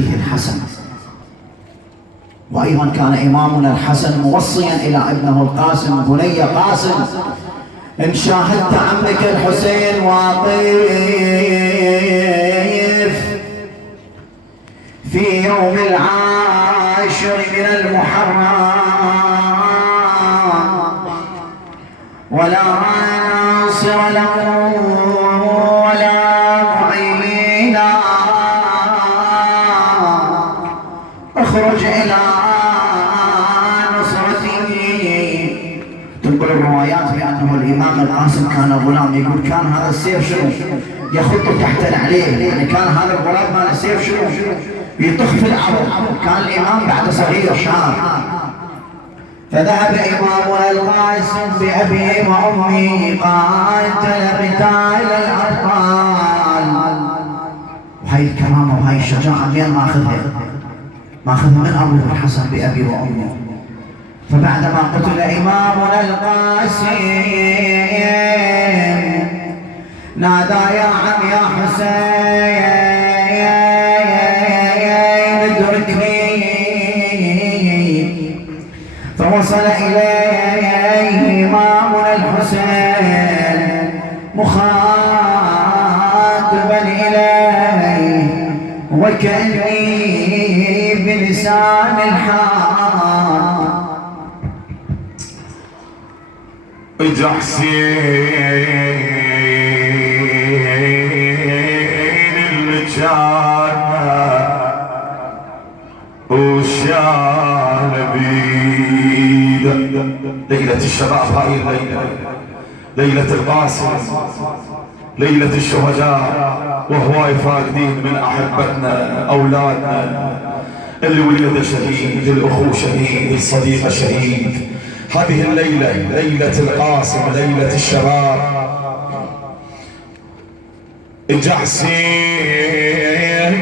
الحسن. وأيضا كان إمامنا الحسن موصيا إلى ابنه القاسم: بني قاسم، إن شاهدت عمك الحسين واقف في يوم 10 من المحرم ولا ناصر له ولا معين، اخرج إلى نصرته. تنقل الروايات بأنه الإمام القاسم كان غلام، يقول كان هذا السيف شنو يخط تحت العليه، يعني كان هذا الغلام مال السيف شنو يطخ في العرض. كان الإمام بعد صغير شاب. فذهب إمامنا القاسم بأبيه وأمه قاتل قتال الأبطال. وهي الكرامة وهي الشجاعة مين ماخذها من أبوه الحسن بأبي وأمه. فبعدما قتل إمامنا القاسم نادى: يا عم يا حسين ادركني. فوصل إليه إمامنا الحسين مخاطبا إليه وكأني بلسان الحال: اجا حسين المجان وشان بيده. ليلة الشباب، هاي الليلة ليلة القاسم، ليلة الشهداء، وهواي فاقدين من أحبتنا أولادنا، اللي ولد شهيد، الأخو شهيد، الصديق شهيد. هذه الليلة ليلة القاسم، ليلة الشباب. اجا حسين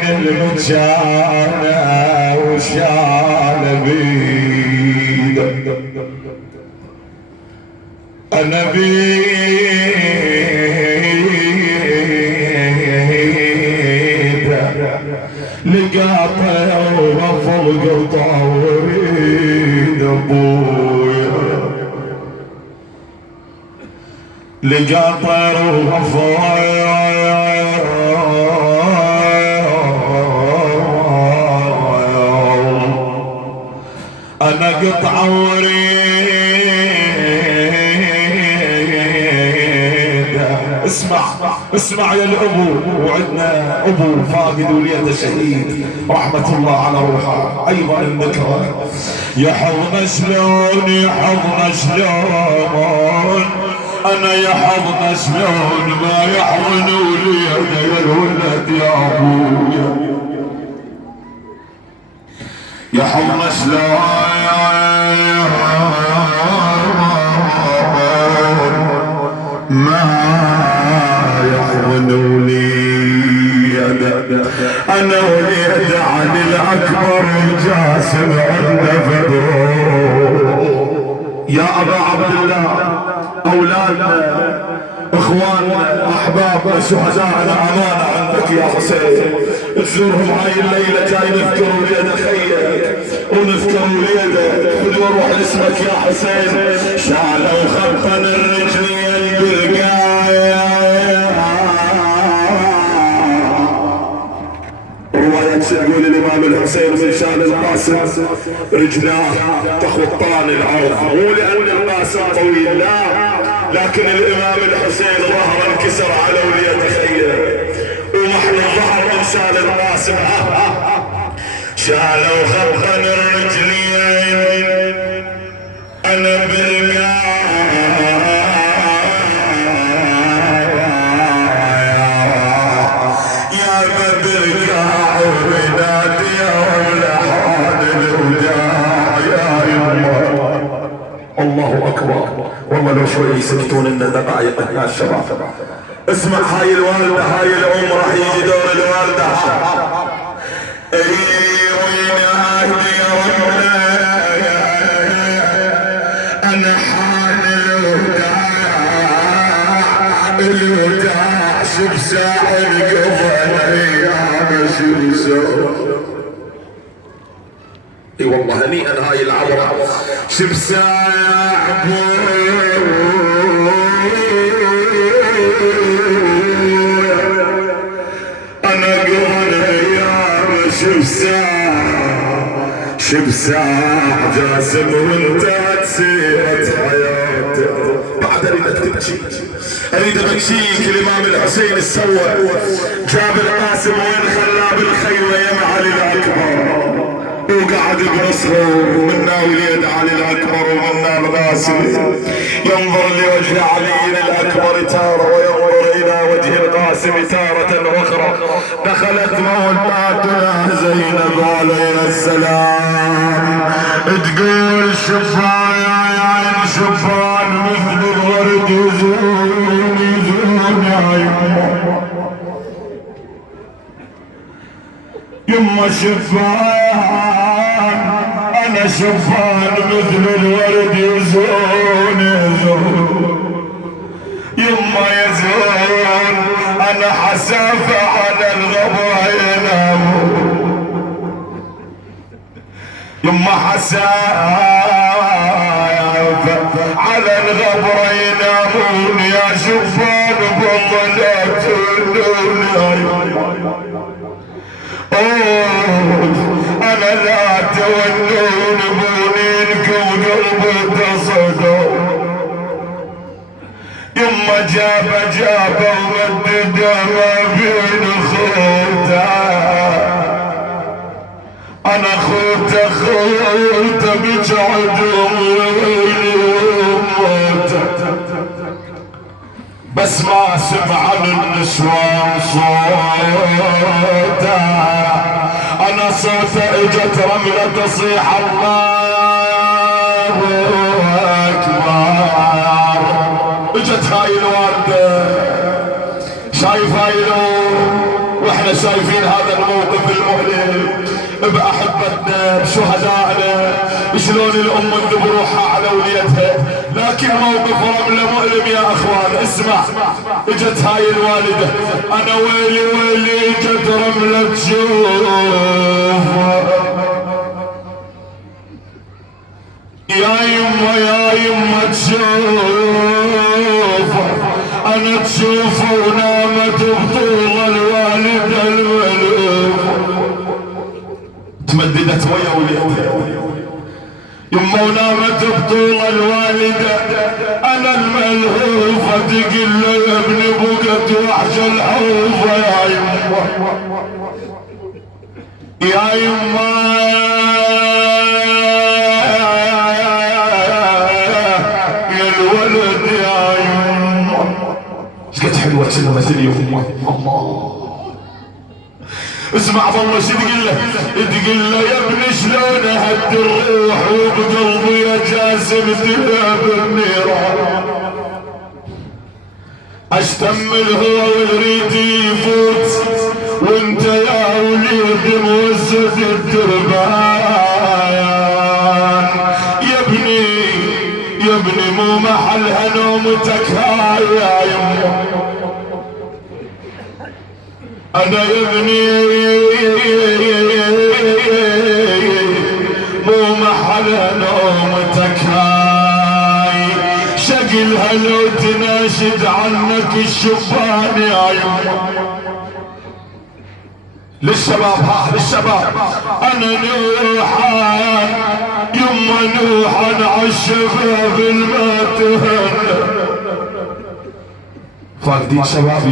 المجانة وشال بيده. أنا بيده لقاطع وغفل قطع وريد أبويا، لقاطع وغفل أنا قطع وريد. اسمع يا الأبو، وعندنا أبو فاقد وليده شهيد رحمة الله على روحه أيضا الذكرى. يحضن شلون يحضن شلون، أنا يحضن شلون ما يحضن وليده يا الولد يا أبويا. يحضن شلون ما يحضن وليده. أنا وليد عن الأكبر الجاسم عند فدوه. يا أبا عبد الله، أولادنا إخواننا أحبابنا شهداءنا أمانة عندك يا حسين. تزورهم هاي الليلة جاي نذكر وليد خيك ونذكر وليدك. خذ وروح لاسمك يا حسين. شعلوا خبطا الرجلين بالقاية. رواية تقول الإمام الحسين من شان القاسم رجلاه تخطان الأرض، مو لأن القاسم طويل لا، لكن الإمام الحسين ظهر انكسر على وليد خير ومحل ظهر من شان القاسم. شالوا خبطا الرجلين أنا الله أكبر. والله لو شوي يسكتون لنا دقائق يا الشباب. اسمع هاي الوالدة، هاي الأم، راح يجي دور الوالدة. وين أهلي يا ربنا، أنا حان الوداع شبساع القضى يا شبساع اي والله هنيئا هاي العبرة. شبساع انا قضى الايام شبساع جاسم وانتهت سيرة حياته. بعد اريدك تبكي، اريد ابكيك. الامام الحسين السوى جاب القاسم وين خلاه بالخيمة يم علي الاكبر، وقعد بنصره منا وليد علي الاكبر ومنا القاسم ينظر لوجه علي الاكبر تارة وينظر الى وجه القاسم تارة اخرى. دخلت مولاتنا زينب عليها السلام تقول شفاء يا عين شفاء مثل الورد يزون يا يما شفان انا شفان مثل الورد يزون يما يزون انا حسافة على الغبا ينام يما حسافة على الغبا ينامون يا شفان بالله لا تنون انا لا تولون بونينكم قلبي تصدوا يما جاب ومدد ما بين خوته انا خوته بجعد بس ما سمع النسوان صوته انا صوته اجت رملة تصيح الله اكبر. اجت هاي الوالدة شايف هاي واحنا شايفين هذا الموقف المؤلم باحبتنا بشهدائنا شلون الام تذب روحها على وليتها، لكن موقف رملة مؤلم يا اخوان. اسمع اجت هاي الوالدة انا ويلي اجت رملة تشوف يا يما تشوف انا تشوف ونامت بطول الوالدة الملوف تمددت ويا وليتها يما ونامت بطول الوالدة انا الملهوفة تقول له يا ابني بقت وحش الحوفة يا يما يا الولد يا يما ايش قد حلوة كلمة اليوم. الله اسمع والله شو تقول له يا ابني شلون اهد الروح وبقلبي يا جاسم تذاب النيران اشتم الهوى والريد يفوت وانت يا وليد موسد التربان يا ابني مو محلها نومتك هاي يا يما انا يا ابني مو محلها نومتك هاي شقلها لو تناشد عنك الشبان يا يما. للشباب انا نوحان يما نوحان عالشباب الما تهنى فاقدين شباب